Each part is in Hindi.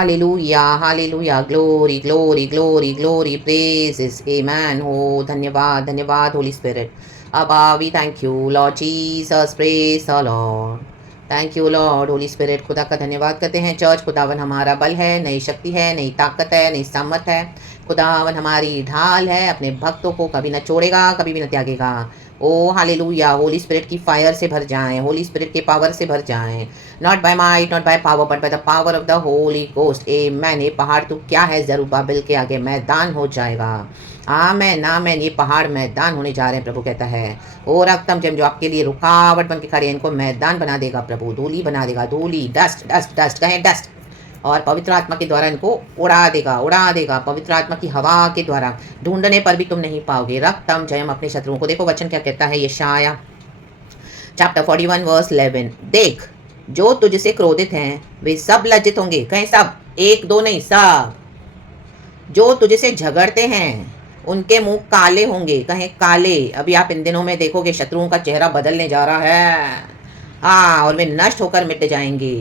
Hallelujah, hallelujah, glory, glory, glory, glory, praises, amen. Oh, धन्यवाद, धन्यवाद, Holy Spirit. Abba, we thank you, Lord Jesus, praise the Lord. Thank you Lord Holi spirit. खुदा का धन्यवाद करते हैं चर्च। खुदावन हमारा बल है, नई शक्ति है, नई ताकत है, नई सामर्थ है। खुदावन हमारी ढाल है, अपने भक्तों को कभी न छोड़ेगा, कभी भी न त्यागेगा। ओ हालेलुया, होली स्पिरिट की फायर से भर जाएं, होली स्पिरिट के पावर से भर जाएं। Not by might, not by power, but by the power of the holy ghost. Amen. ये पहाड़ तू क्या है जरूब्बाबिल के आगे मैदान हो जाएगा। आमेन आमेन। ये पहाड़ मैदान होने जा रहे हैं, प्रभु कहता है। ओ रक्तम जम जो आपके लिए रुकावट बन के खड़े हैं, इनको मैदान बना देगा प्रभु, धूली बना देगा, धूली, डस्ट डस्ट डस्ट, कहें डस्ट। और पवित्र आत्मा के द्वारा इनको उड़ा देगा, उड़ा देगा। पवित्र आत्मा की हवा के द्वारा ढूंढने पर भी तुम नहीं पाओगे। रक्तम जयम अपने शत्रुओं को। देखो वचन क्या कहता है, यशाया चैप्टर 41 वर्स 11। देख, जो तुझसे क्रोधित हैं वे सब लज्जित होंगे। कहें सब, एक दो नहीं, सब। जो तुझसे झगड़ते हैं उनके मुंह काले होंगे। कहें काले। अभी आप इन दिनों में देखोगे शत्रुओं का चेहरा बदलने जा रहा है। हाँ, और वे नष्ट होकर मिट जाएंगे।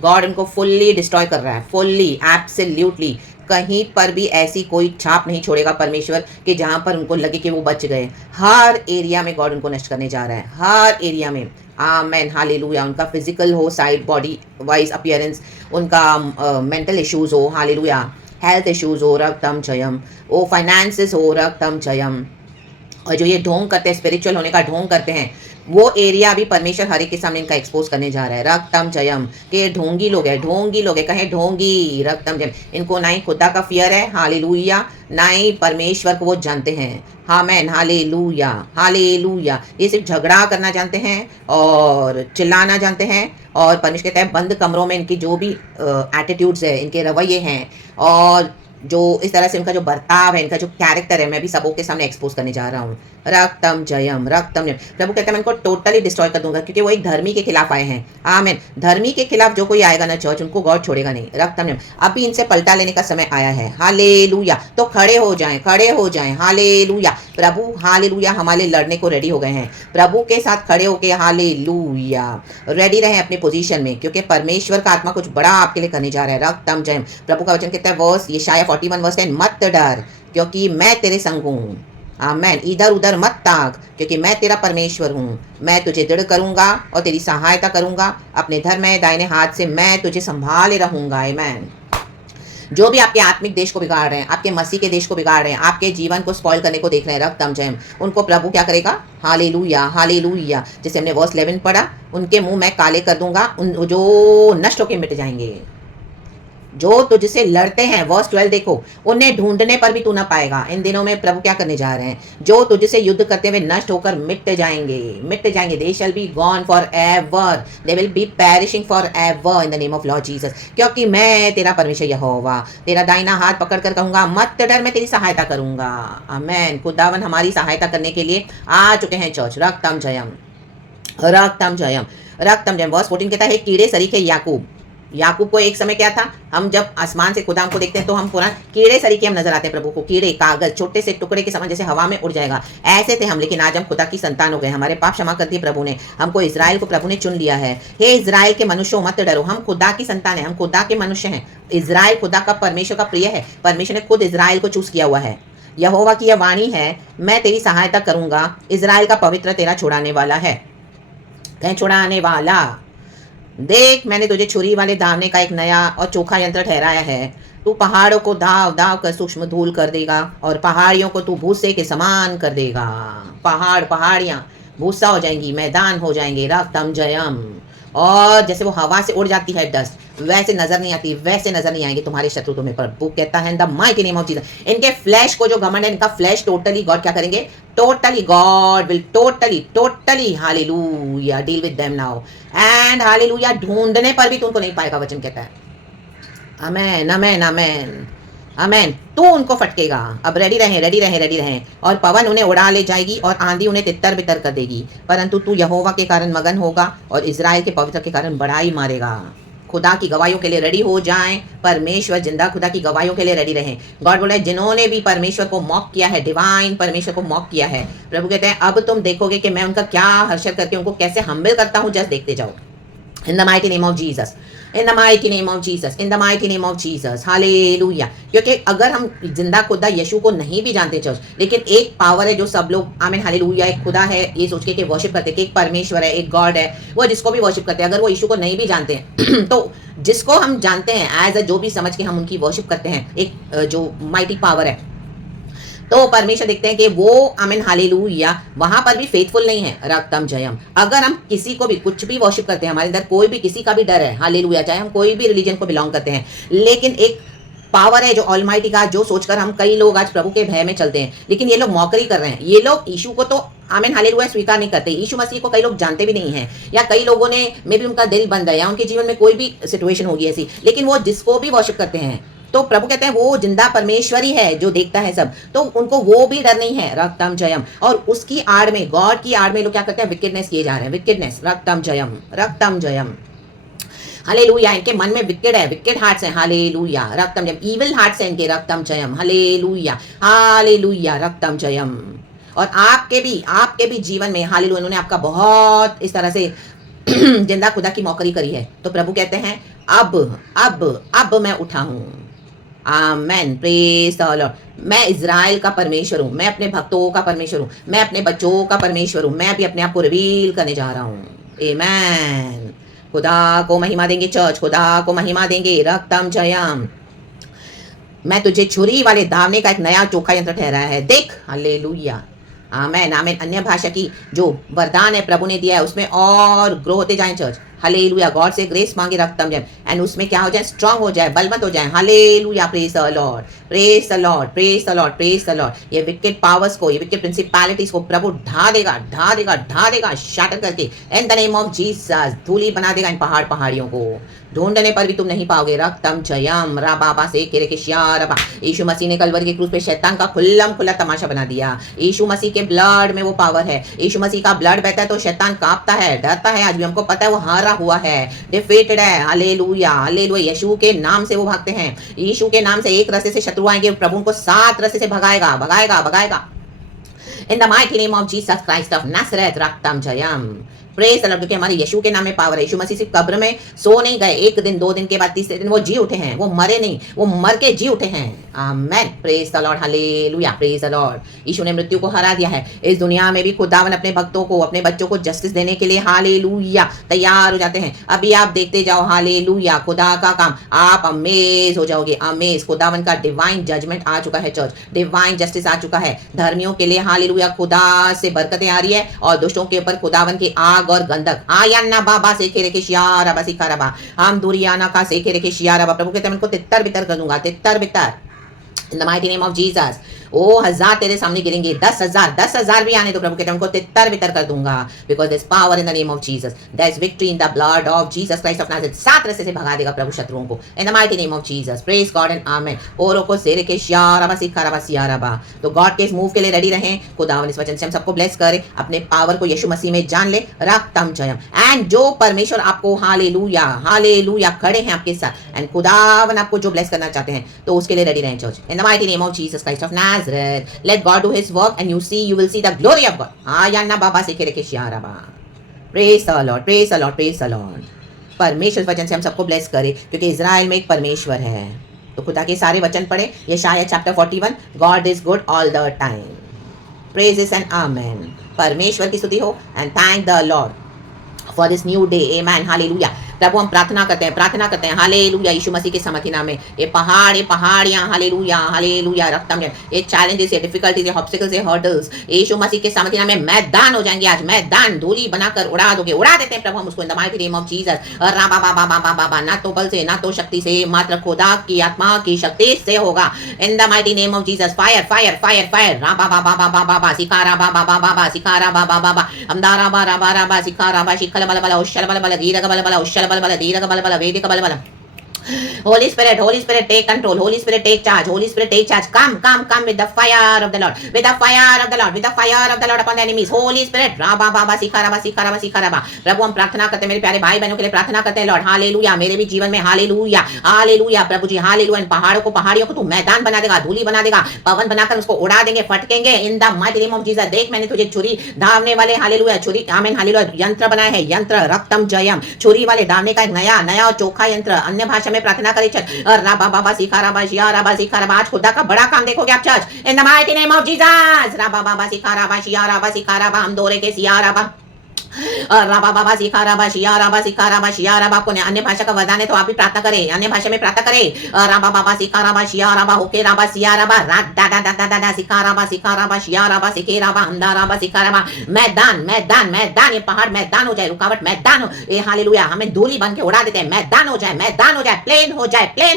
गॉड इनको फुल्ली डिस्ट्रॉय कर रहा है, फुल्ली, एब्सोल्युटली। कहीं पर भी ऐसी कोई छाप नहीं छोड़ेगा परमेश्वर कि जहां पर उनको लगे कि वो बच गए। हर एरिया में गॉड उनको नष्ट करने जा रहा है, हर एरिया में। आमेन, हालेलुया। उनका फिजिकल हो, साइड बॉडी वाइज अपीयरेंस, उनका मेंटल इश्यूज हो, हालेलुया, हेल्थ इश्यूज हो, रक्तम जयम। ओ फाइनेंसेस हो, रक्तम जयम। और जो ये ढोंग करते हैं, स्पिरिचुअल होने का ढोंग करते हैं, वो एरिया भी परमेश्वर हर एक के सामने इनका एक्सपोज करने जा रहा है। रक्तम जयम। के ढोंगी लोग हैं, ढोंगी लोग हैं, कहें ढोंगी, रक्तम जयम। इनको ना ही खुदा का फियर है, हालेलुया, ना ही परमेश्वर को वो जानते हैं। आमेन, हालेलुया, हालेलुया। ये सिर्फ झगड़ा करना जानते हैं और चिल्लाना जानते हैं। और परमेश्वर कहता है बंद कमरों में इनकी जो भी एटीट्यूड्स है, इनके रवैये हैं, और जो इस तरह से इनका जो बर्ताव है, इनका जो कैरेक्टर है, मैं भी सबों के सामने एक्सपोज करने जा रहा हूँ। रक्तम जयम, रक्तम जयम। प्रभु कहता है मैं इनको टोटली डिस्ट्रॉय कर दूंगा, क्योंकि वो एक धर्मी के खिलाफ आए हैं। आमीन। धर्मी के खिलाफ जो कोई आएगा ना चर्च, उनको गॉड छोड़ेगा नहीं। रक्तम जयम। अभी इनसे पलटा लेने का समय आया है। हालेलुया। तो खड़े हो जाएं, खड़े हो जाएं। हालेलुया। प्रभु हालेलुया हमारे लड़ने को रेडी हो गए हैं। प्रभु के साथ खड़े होके हालेलुया रेडी रहे अपने पोजीशन में, क्योंकि परमेश्वर का आत्मा कुछ बड़ा आपके लिए करने जा रहा है। रक्तम जयम। प्रभु का वचन कहता है वर्स यशाया 41 वर्स 10, मत डर क्योंकि मैं तेरे संग हूँ। आमेन। इधर उधर मत ताक, क्योंकि मैं तेरा परमेश्वर हूँ। मैं तुझे दृढ़ करूंगा और तेरी सहायता करूंगा। अपने धर्म में दाहिने हाथ से मैं तुझे संभाले रहूंगा। आमेन। जो भी आपके आत्मिक देश को बिगाड़ रहे हैं, आपके मसीह के देश को बिगाड़ रहे हैं, आपके जीवन को स्पॉइल करने को देख रहे हैं, रक्तम जयम, उनको प्रभु क्या करेगा? Hallelujah, hallelujah. जैसे हमने वर्स 11 पढ़ा, उनके मुंह मैं काले कर दूंगा, उन जो नष्ट होकर मिट जाएंगे। जो तुझसे लड़ते हैं, वर्स 12 देखो, उन्हें ढूंढने पर भी तू ना पाएगा। इन दिनों में प्रभु क्या करने जा रहे हैं? जो तुझसे युद्ध करते हुए नष्ट होकर मिट जाएंगे, मिट जाएंगे। They shall be gone for ever, they will be perishing for ever in the name of lord Jesus. क्योंकि मैं तेरा परमेश्वर यहोवा तेरा दाहिना हाथ पकड़ कर कहूंगा मत डर, मैं तेरी सहायता करूंगा। आमेन। खुदावन हमारी सहायता करने के लिए आ चुके हैं चर्च। रक्तम जयम, रक्तम जयम, रक्तम जयम। वर्स 14 कहता है कीड़े सरीखे याकूब। याकूब को एक समय क्या था? हम जब आसमान से खुदा को देखते हैं तो हम पूरा कीड़े सरीखे हम नजर आते हैं प्रभु को। कीड़े, कागज, छोटे से टुकड़े के समान, जैसे हवा में उड़ जाएगा, ऐसे थे हम। लेकिन आज हम खुदा की संतान हो गए। हमारे पाप क्षमा कर दिए प्रभु ने। हमको इजराइल को प्रभु ने चुन लिया है। हे इजराइल के मनुष्यों मत डरो, हम खुदा की संतान है, हम खुदा के मनुष्य हैं। इजराइल खुदा का, परमेश्वर का प्रिय है। परमेश्वर ने खुद इजराइल को चूज किया हुआ है। यहोवा की यह वाणी है, मैं तेरी सहायता करूंगा। इजराइल का पवित्र तेरा छुड़ाने वाला है। कहीं छुड़ाने वाला। देख, मैंने तुझे छुरी वाले दावने का एक नया और चोखा यंत्र ठहराया है। तू पहाड़ों को दाव दाव कर सूक्ष्म धूल कर देगा और पहाड़ियों को तू भूसे के समान कर देगा। पहाड़, पहाड़ियां भूसा हो जाएंगी, मैदान हो जाएंगे। रक्तम जयम। और जैसे वो हवा से उड़ जाती है डस्ट, वैसे नजर नहीं आती, वैसे नजर नहीं आएंगे तुम्हारे शत्रु तुम्हें। प्रभु कहता है इन the mighty name of Jesus. इनके फ्लैश को जो घमंड है, इनका फ्लैश टोटली गॉड क्या करेंगे? Totally God will totally hallelujah deal with them now and hallelujah. ढूंढने पर भी तुमको नहीं पाएगा, वचन कहता है। आमेन, आमेन, आमेन, आमेन। तू उनको फटकेगा। अब रेडी रहें, रेडी रहें, रेडी रहें। और पवन उन्हें उड़ा ले जाएगी और आंधी उन्हें तितर बितर कर देगी, परंतु तू यहोवा के कारण मगन होगा और इजराइल के पवित्र के कारण बड़ाई मारेगा। खुदा की गवाहियों के लिए रेडी हो जाएं। परमेश्वर जिंदा खुदा की गवाहियों के लिए रेडी रहें। गॉड बोला है जिन्होंने भी परमेश्वर को मॉक किया है, डिवाइन परमेश्वर को मॉक किया है, प्रभु कहते हैं अब तुम देखोगे कि मैं उनका क्या हर्षद करके उनको कैसे हम्बल करता हूं। जस्ट देखते जाओ। इन the mighty name of Jesus, in the mighty name of Jesus, in the mighty name of Jesus, hallelujah. क्योंकि अगर हम जिंदा खुदा यीशु को नहीं भी जानते चर्च, लेकिन एक पावर है जो सब लोग आमीन हालेलुया, एक खुदा है ये सोच के वर्शिप करते हैं कि एक परमेश्वर है, एक गॉड है, वो जिसको भी वर्शिप करते हैं। अगर वो यीशु को नहीं भी जानते हैं तो जिसको हम जानते हैं एज अ जो भी समझ के हम उनकी वर्शिप करते हैं, एक जो माइटी पावर है, तो परमेश्वर देखते हैं कि वो आमीन हालेलुया वहां पर भी फेथफुल नहीं है। रक्तम जयम। अगर हम किसी को भी कुछ भी वर्शिप करते हैं, हमारे अंदर कोई भी किसी का भी डर है, हालेलुया, चाहे हम कोई भी रिलीजन को बिलोंग करते हैं, लेकिन एक पावर है जो ऑलमाइटी का, जो सोचकर हम कई लोग आज प्रभु के भय में चलते हैं, लेकिन ये लोग मौकरी कर रहे हैं। ये लोग यीशु को तो आमीन हालेलुया स्वीकार नहीं करते, यीशु मसीह को कई लोग जानते भी नहीं है, या कई लोगों ने मे भी उनका दिल बंद है, या उनके जीवन में कोई भी सिचुएशन होगी ऐसी, लेकिन वो जिसको भी वर्शिप करते हैं तो प्रभु कहते हैं वो जिंदा परमेश्वर ही है जो देखता है सब, तो उनको वो भी डर नहीं है। रक्तम जयम। और उसकी आड़ में, गॉड की आड़ में लोग क्या करते हैं, विकेडनेस किए जा रहे हैं, विकेडनेस। रक्तम जयम, रक्तम जयम, हालेलुया। इनके मन में विकेड है, विकेड हार्ट्स हैं, हालेलुया, रक्तम जयम। इविल हार्ट्स हैं इनके, रक्तम जयम, हालेलुया, हालेलुया, रक्तम जयम। और आपके भी जीवन में हालेलुया, इन्होंने आपका बहुत इस तरह से जिंदा खुदा की मौकरी करी है, तो प्रभु कहते हैं अब मैं उठा हूं। आमेन, प्रेज द लॉर्ड। मैं इज़राइल का परमेश्वर हूँ, मैं अपने भक्तों का परमेश्वर हूँ, मैं अपने बच्चों का परमेश्वर हूँ, मैं भी अपने आप को रिवील करने जा रहा हूँ। आमेन। खुदा को महिमा देंगे चर्च, खुदा को महिमा देंगे। रक्तम जयम। मैं तुझे छुरी वाले दावने का एक नया चोखा यंत्र ठहराया है, देख। हालेलुया, आमेन, आमेन। अन्य भाषा की जो वरदान है प्रभु ने दिया है उसमें और ग्रो होते जाएं चर्च। हालेलुया। गॉड से ग्रेस मांगे, रक्तम जयम, एंड उसमें क्या हो जाए, स्ट्रांग हो जाए, बलवंत हो जाए। Hallelujah, praise the Lord, praise the Lord, praise the Lord, praise the Lord. ये विकेट पावर्स को, ये विकेट प्रिंसिपैलिटीज को प्रभु ढा देगा, ढा देगा, ढा देगा, शाटर करके in the name of Jesus. धूली बना देगा इन पहाड़ियों को, ढूंढने पर भी तुम नहीं पाओगे। रक्तम जयम, रा बाबा से केरे के रबा। यीशु मसीह ने कलवरी के क्रूस पे शैतान का खुला तमाशा बना दिया। यीशु मसीह के ब्लड में वो पावर है, यीशु मसीह का ब्लड बहता है तो शैतान कांपता है, डरता है। आज भी हमको पता है वो हारा हुआ है, डिफीटेड है। Hallelujah, hallelujah. यीशु के नाम से वो भागते हैं, यीशु के नाम से एक रास्ते से शत्रु आएंगे, प्रभु को 7 रास्ते से भगाएगा, भगाएगा, भगाएगा। In the mighty name of Jesus Christ of Nazareth, रक्तम जयम। Praise the lord. क्योंकि हमारे यीशु के नाम में पावर है। यीशु मसीह सिर्फ कब्र में सो नहीं गए, 1 दिन 2 दिन के बाद तीसरे दिन वो जी उठे हैं, वो मरे नहीं, वो मर के जी उठे हैं। Amen, praise the lord, hallelujah, praise the lord. यीशु ने मृत्यु को हरा दिया है। इस दुनिया में भी खुदावन अपने भक्तों को, अपने बच्चों को जस्टिस देने के लिए हालेलुया तैयार हो जाते हैं। अभी आप देखते जाओ, हालेलुया, खुदा का काम, आप अमेज हो जाओगे, अमेज। खुदावन का डिवाइन जजमेंट आ चुका है चर्च, डिवाइन जस्टिस आ चुका है धर्मियों के लिए। हालेलुया, खुदा से बरकतें आ रही है और दुष्टों के ऊपर खुदावन की आग और गंधक। आयाना बाबा से खेरे के शियारा सिखा रबा, हम दुरियाना का से खेरे के शियारा। प्रभु कहते हैं मैं उनको तितर बितर कर दूंगा, तितर बितर। In the mighty name of Jesus. ओ 1000 तेरे सामने गिरेंगे, 10,000 भी आने तो प्रभु कहते हैं उनको तितर बितर कर दूंगा। Because this power in the name of Jesus, there is victory in the blood of Jesus Christ of Nazareth. 7 रास्ते से भगा देगा प्रभु शत्रुओं को। In the mighty name of Jesus, praise God and amen. ओरो को सेरे के शियारा सिखा सियारा। तो गॉड के इस मूव के लिए रेडी रहें। खुदावन इस वचन से हम सबको ब्लेस करे, अपने पावर को यीशु मसीह में जान ले। रक्तम जयम। एंड जो परमेश्वर आपको हालेलुया, हालेलुया खड़े हैं आपके साथ, एंड खुदावन आपको जो ब्लेस करना चाहते हैं तो उसके लिए रेडी रहें church. In the mighty name of Jesus Christ of Nazareth, let God do His work, and you will see the glory of God. Ayana Baba se kere ke shiaraba. Praise the Lord, praise the Lord, praise the Lord. परमेश्वर वचन से हम सबको ब्लेस करे, क्योंकि इज़राइल में एक परमेश्वर है। तो खुदा के सारे वचन पढ़े, यशाया chapter 41, God is good all the time. Praises and amen. परमेश्वर की स्तुति हो, and thank the lord for this new day. Amen, hallelujah. प्रभु हम प्रार्थना करते हैं हालेलुया यीशु मसीह के समर्थी नाम में। ये पहाड़ियाँ हालेलुया, हालेलुया, रक्तम जयम। ये चैलेंजेस, ये डिफिकल्टीज, ये ऑब्स्टिकल्स, ये हर्डल्स यीशु मसीह के समर्थी नाम में मैदान हो जाएंगे। आज मैदान धूली बनाकर उड़ा दोगे, उड़ा देते हैं प्रभु हम उसको। In the mighty name of Jesus. बाबा, ना तो बल से, ना तो शक्ति से, मात्र खुदा की आत्मा की शक्ति से होगा। In the mighty name of Jesus. Fire, fire, fire, fire. बाबा सिकारा बाबा सिकारा बाबा अमदारा बारा सिकारा शिखल बल बल उशल बल बल धीरक बल बल उशल बल बल धीरक बल बल वेदिक बल बल Holy Spirit, take control. Holy Spirit, take charge. Holy Spirit, take charge. Come with the fire of the Lord. With the fire of the Lord. With the fire of the Lord upon the enemies. Holy Spirit, राबा बाबा सिखाराबा सिखाराबा सिखाराबा। प्रभु हम प्रार्थना करते हैं मेरे प्यारे भाई बहनों के लिए प्रार्थना करते हैं लॉर्ड हालेलुया मेरे भी जीवन में हालेलुया हालेलुया प्रभु जी हालेलुया इन पहाड़ियों को तू मैदान बना देगा धूली बना देगा पवन बनाकर उसको उड़ा देंगे फटकेंगे in the mighty name of Jesus देख मैंने तुझे छुरी धावने वाले हालेलुया छुरी आमीन हालेलुया यंत्र बनाया है यंत्र रक्तम जयम छुरी वाले धावने का एक नया और चोखा यंत्र अन्य भाषा में प्रार्थना करे चल राबा बाबा सिखाराबा शियाराबा सिखाराबा आज खुदा का बड़ा काम देखोगे आप church in the mighty name of Jesus राबा बाबा सिखाराबा शियाराबा सिखाराबा हम दोरे के सियाराबा राबा बाबा सिखाराबा शियाराबा को अन्य भाषा का वरदान है तो आप भी प्रार्थना करें अन्य भाषा में प्रार्थना करें राबा बाबा सिखाराबा शियाराबा होके राबा सियाराबा रात दादा दादा दादा सिखाराबा शियाराबा सिखेराबा हमदाराबा सिखाराबा मैदान ये पहाड़ मैदान हो जाए रुकावट मैदान हो ये हालेलुया हमें धूली बन के उड़ा देते हैं मैदान हो जाए प्लेन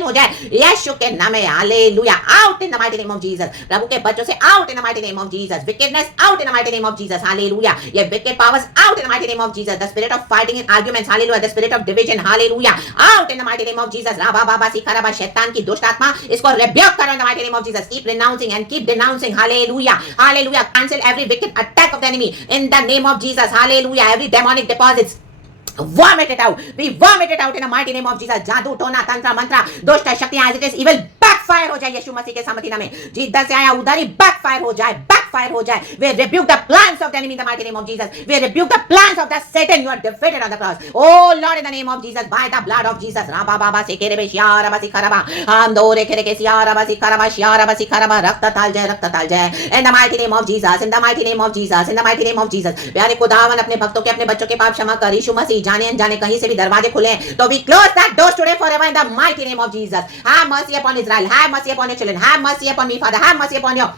हो जाए यीशु के नाम में hallelujah out in the mighty name of Jesus प्रभु के बच्चों से out in the mighty name of Jesus wickedness out in the mighty name of Jesus hallelujah ये wicked powers out in the mighty name of Jesus. The spirit of fighting and arguments, hallelujah. The spirit of division, hallelujah. Out in the mighty name of Jesus. Rabba baba sikaraba शैतान की दुष्ट आत्मा इसको rebuke करो in the mighty name of Jesus. Keep renouncing and keep denouncing, hallelujah. Hallelujah. Cancel every wicked attack of the enemy in the name of Jesus. Hallelujah. Every demonic deposits. Vomit it out. We vomit it out in the mighty name of Jesus. जादू टोना तंत्र मंत्र दुष्ट शक्तियां as it is evil backfire हो जाए यीशु मसीह के सामर्थ्य नाम में जिधर से आया उधर ही backfire हो जाए we rebuke the plans of the enemy in the mighty name of Jesus we rebuke the plans of the Satan you are defeated on the cross oh Lord in the name of Jesus by the blood of Jesus राबा बाबा से केरे बेशियारा बसी खराबा हम दोरे केरे के सियारा बसी खराबा रक्त ताल जाए in the mighty name of Jesus in the mighty name of Jesus in the mighty name of Jesus प्यारे खुदावन अपने भक्तों के अपने बच्चों के पाप क्षमा कर यीशु मसीह जाने अनजाने कहीं से भी दरवाजे खुले तो we close that doors today forever in the mighty name of Jesus have mercy upon Israel have mercy upon your children have mercy upon me Father have mercy upon your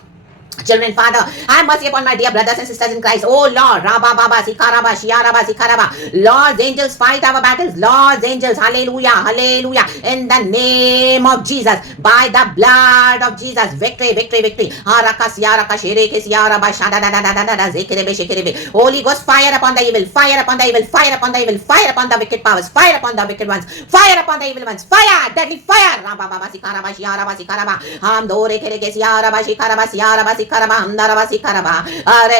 children Father have mercy upon my dear brothers and sisters in Christ oh Lord Rabba Baba Sikaraba Shiaraba Sikaraba Lord's angels fight our battles Lord's angels hallelujah in the name of Jesus by the blood of Jesus victory Haraka Siaraka Shereke Siaraba Shada da Zekerebe Holy Ghost fire upon the evil fire upon the wicked powers fire upon the wicked ones fire upon the evil ones fire deadly fire Rabba Baba Sikaraba Shiaraba Sikaraba Ham Dore Kereke Siaraba Sikaraba सिखारबा हमदारबा सिखारबा अरे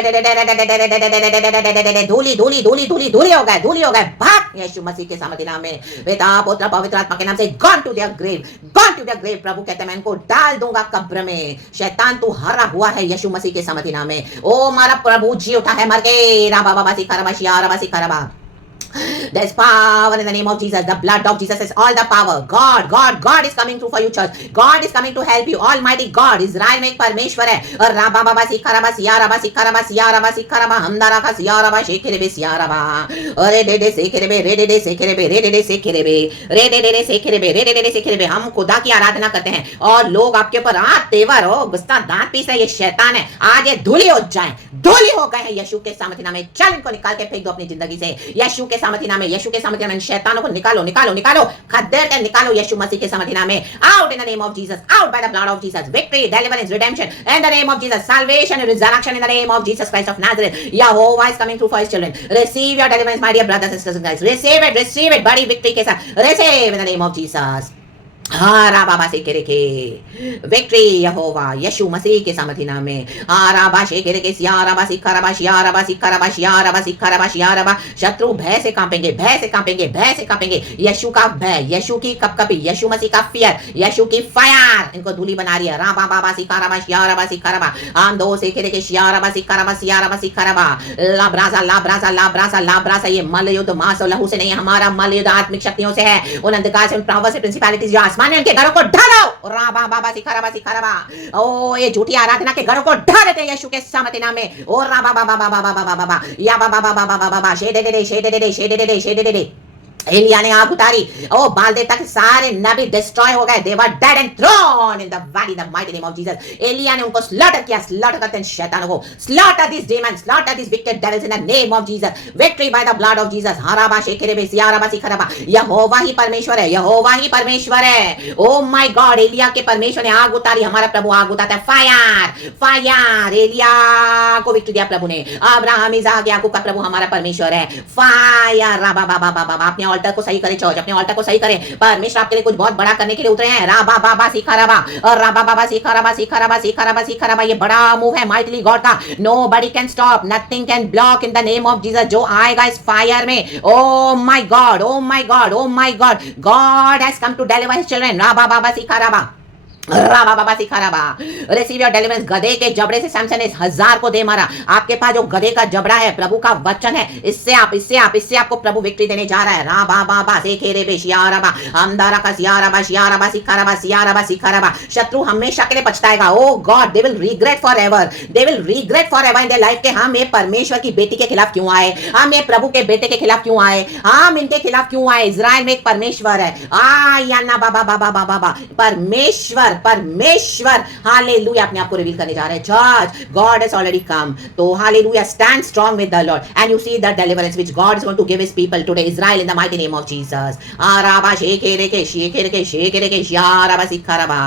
धूली हो गए भाग यीशु मसीह के सामर्थ्य नाम में पिता पुत्र पवित्र आत्मा के नाम से gone to their grave प्रभु कहते हैं मैं इनको डाल दूंगा कब्र में शैतान तू हरा हुआ है यीशु मसीह के सामर्थ्य नाम में ओ हमारा प्रभु जी उठा है मर के राबा बाबा सिखारबा शियारबा सिखारबा There's power in the name of Jesus. The blood of Jesus is all the power. God is coming through for you, church. God is coming to help you. Almighty God. Israel में एक परमेश्वर है. और राबा बाबा सिखारबा सिखारबा हमदारा का सियारबा शेखरेबे सियारबा. अरे डे सेखरेबे हम खुदा की आराधना करते हैं और लोग आपके ऊपर तेवर हो गुस्सा दांत पीस रहे ये शैतान है आज ये धूली हो गए हैं यीशु के सामर्थ्य नाम में चल इनको निकाल के फेंक दो अपनी जिंदगी से यीशु के सामर्थ्य नाम में शैतानों को निकालो खद्दर के निकालो यीशु मसीह के सामर्थ्य नाम में out in the name of Jesus out by the blood of Jesus victory deliverance redemption in the name of Jesus salvation and resurrection in the name of Jesus Christ of Nazareth Jehovah is coming through for his children receive your deliverance my dear brothers and sisters in Christ receive it बड़ी victory के साथ receive in the name of Jesus हारा बाबा से केरे के विक्ट्री यहोवा यीशु मसीह के सामर्थ्य नाम में हारा बाशे केरे के सियाराबा सिखाराबा शत्रु भय से कांपेंगे यीशु का भय यीशु की कपकपी यीशु मसीह का फियर यीशु की फायर इनको धूली बना रही है राबा बाबा सिखाराबा आम दो से केरे के सियाराबा लाब्रासा ये मल्ल युद्ध मांस और लहू से नहीं हमारा मल्ल युद्ध आत्मिक शक्तियों से है उन अंधकार से पावर से प्रिंसिपैलिटीज जो आसमान के घरों को ढालो राबा बाबा सिखाराबा ओ ये झूठी आराधना के घरों को ढा देते यीशु के सामर्थ्य नाम में ओ राबा बाबा या बाबा शेदे एलिया ने आग उतारी ओ बाल देवता के सारे नबी डिस्ट्रॉय हो गए they were dead and thrown in the valley the mighty name of Jesus एलिया ने उनको स्लॉटर करते हैं शैतानों को slaughter this demon slaughter this wicked devils in the name of Jesus victory by the blood of Jesus हाराबा शेकेरेबे सियाराबा सिखराबा यहोवा ही परमेश्वर है ओ माय गॉड एलिया के परमेश्वर ने आग उतारी हमारा प्रभु आग उतारता है फायर एलिया को विक्ट्री दिया प्रभु ने अब्राहम इसहाक याकूब का प्रभु हमारा परमेश्वर है फायर राबा बाबा आपने ऑल्टर को सही करे चर्च, अपने ऑल्टर को सही करे। परमेश्वर आपके लिए कुछ बहुत बड़ा करने के लिए उतरे हैं। राबा बाबा सीखा रबा और राबा बाबा सीखा रबा सीखा रबा सीखा रबा सीखा रबा। ये बड़ा मूव है माइटली गॉड का। Nobody can stop, nothing can block in the name of Jesus. जो आएगा इस फायर में, oh my God, oh my God, oh my God, God has come to deliver his children. राबा बाबा सीखा रबा राबा बाबा सिखा रबा। Receive your deliverance. गधे के जबड़े से सैमसन ने 1000 को दे मारा। आपके पास जो गधे का जबड़ा है प्रभु का वचन है, इससे आपको प्रभु विक्ट्री देने जा रहा है। राबा बाबा से खेरे बे शियारबा हमदारा का शियारबा शियारबा सिखा रबा। शत्रु हमेशा के लिए पछताएगा। Oh God, they will regret forever, they will regret forever in their life के हम ये परमेश्वर की बेटी के खिलाफ क्यों आए, हम ये प्रभु के बेटे के खिलाफ क्यों आए, हम इनके खिलाफ क्यों आए। इजराइल में एक परमेश्वर है। याना बाबा बाबा बाबा बाबा परमेश्वर परमेश्वर हालेलुया अपने आप को रिवील करने जा रहे हैं। Church, God has already come. तो hallelujah, stand strong with the lord and you see the deliverance which God is going to give his people today Israel in the mighty name of Jesus. आराबा शेकेरे के शियाराबा सिखाराबा।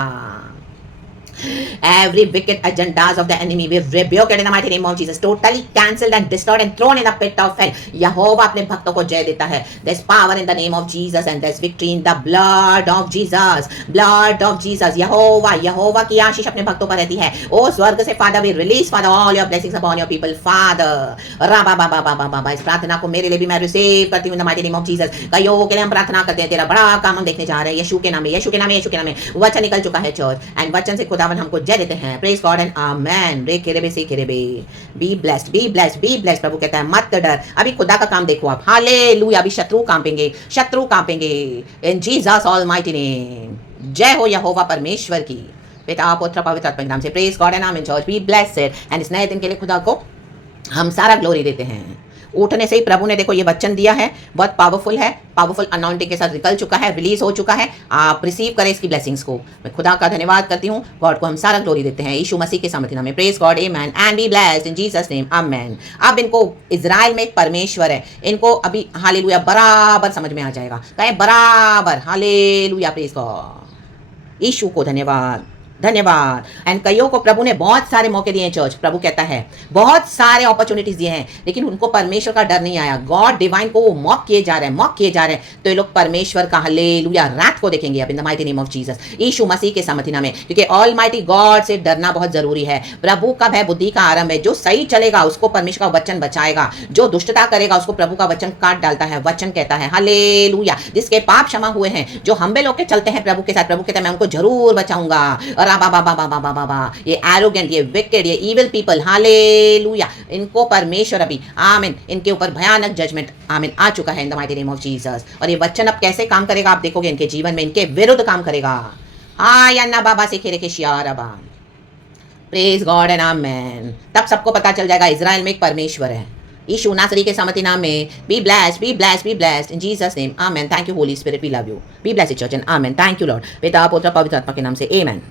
Every wicked agendas of the enemy we rebuke it in the mighty name of Jesus, totally cancelled and destroyed and thrown in the pit of hell. यहोवा अपने भक्तों को जय देता है। There's power in the name of Jesus and there's victory in the blood of Jesus, blood of Jesus. यहोवा की आशीष अपने भक्तों पर रहती है। ओ स्वर्ग से Father we release Father all your blessings upon your people Father। राबा बाबा बाबा बाबा इस प्रार्थना को मेरे लिए भी मैं रिसीव करती हूँ in the mighty name of Jesus। कईयों के लिए हम प्रार्थना करते हैं, तेरा बड़ा काम हम देखने जा रहे हैं यीशु के नाम में, यीशु के नाम में, यीशु के नाम में। वचन निकल चुका है चर्च एंड वचन से खुदावन हमको जय देते हैं। Praise God and amen. रे केरेबे से केरेबे। Be blessed, be blessed, be blessed. प्रभु कहता है मत डर। अभी खुदा का काम देखो आप। हालेलुया। अभी शत्रु कांपेंगे, शत्रु कांपेंगे इन जीसस ऑलमाइटी नेम। जय हो यहोवा परमेश्वर की, पिता पुत्र पवित्र आत्मा के नाम से। Praise God and amen church. Be blessed and इस नए दिन के लिए खुदा को हम सारा ग्लोरी देते हैं। उठने से ही प्रभु ने देखो ये वचन दिया है, बहुत पावरफुल है, पावरफुल अनाउंटिंग के साथ निकल चुका है, रिलीज हो चुका है। आप रिसीव करें इसकी ब्लेसिंग्स को। मैं खुदा का धन्यवाद करती हूँ। गॉड को हम सारा ग्लोरी देते हैं यीशु मसीह के सामर्थ्य नाम में। Praise God, amen and be blessed in Jesus name, amen. अब इनको इजराइल में एक परमेश्वर है, इनको अभी हालेलुया बराबर समझ में आ जाएगा। कहें बराबर हालेलुया। प्रेज गॉड, यीशु को धन्यवाद, धन्यवाद। एंड कईयों को प्रभु ने बहुत सारे मौके दिए हैं चर्च। प्रभु कहता है बहुत सारे अपॉर्चुनिटीज दिए हैं, लेकिन उनको परमेश्वर का डर नहीं आया। गॉड डिवाइन को वो मॉक किए जा रहे हैं, मॉक किए जा रहे हैं। तो ये लोग परमेश्वर का हालेलुया रात को देखेंगे अब in the mighty name of Jesus, यीशु मसीह के सामर्थ्य नाम में। क्योंकि ऑलमाइटी गॉड से डरना बहुत जरूरी है। प्रभु का भय बुद्धि का आरंभ है। जो सही चलेगा उसको परमेश्वर का वचन बचाएगा, जो दुष्टता करेगा उसको प्रभु का वचन काट डालता है। वचन कहता है हालेलुया जिसके पाप क्षमा हुए हैं, जो हम्बे लोग के चलते हैं प्रभु के साथ, प्रभु कहता है मैं उनको जरूर बचाऊंगा। ये एरोगेंट, ये विकेड, ये इविल पीपल हालेलुया, इनको परमेश्वर अभी आमीन इनके ऊपर भयानक जजमेंट आमीन आ चुका है इन the mighty name of Jesus. और ये वचन अब कैसे काम करेगा आप देखोगे, इनके जीवन में इनके विरुद्ध काम करेगा। या बाबा से खेरे के शियारबा। प्रेज गॉड एंड आमेन। तब सबको पता चल जाएगा इजराइल में एक परमेश्वर है यीशु नासरी के सामर्थ्य नाम में। Be blessed, be blessed, be blessed in Jesus name, amen. Thank you Holy Spirit, we love you. Be blessed church and amen. Thank you Lord. पिता पुत्र पवित्र आत्मा के नाम से, आमेन।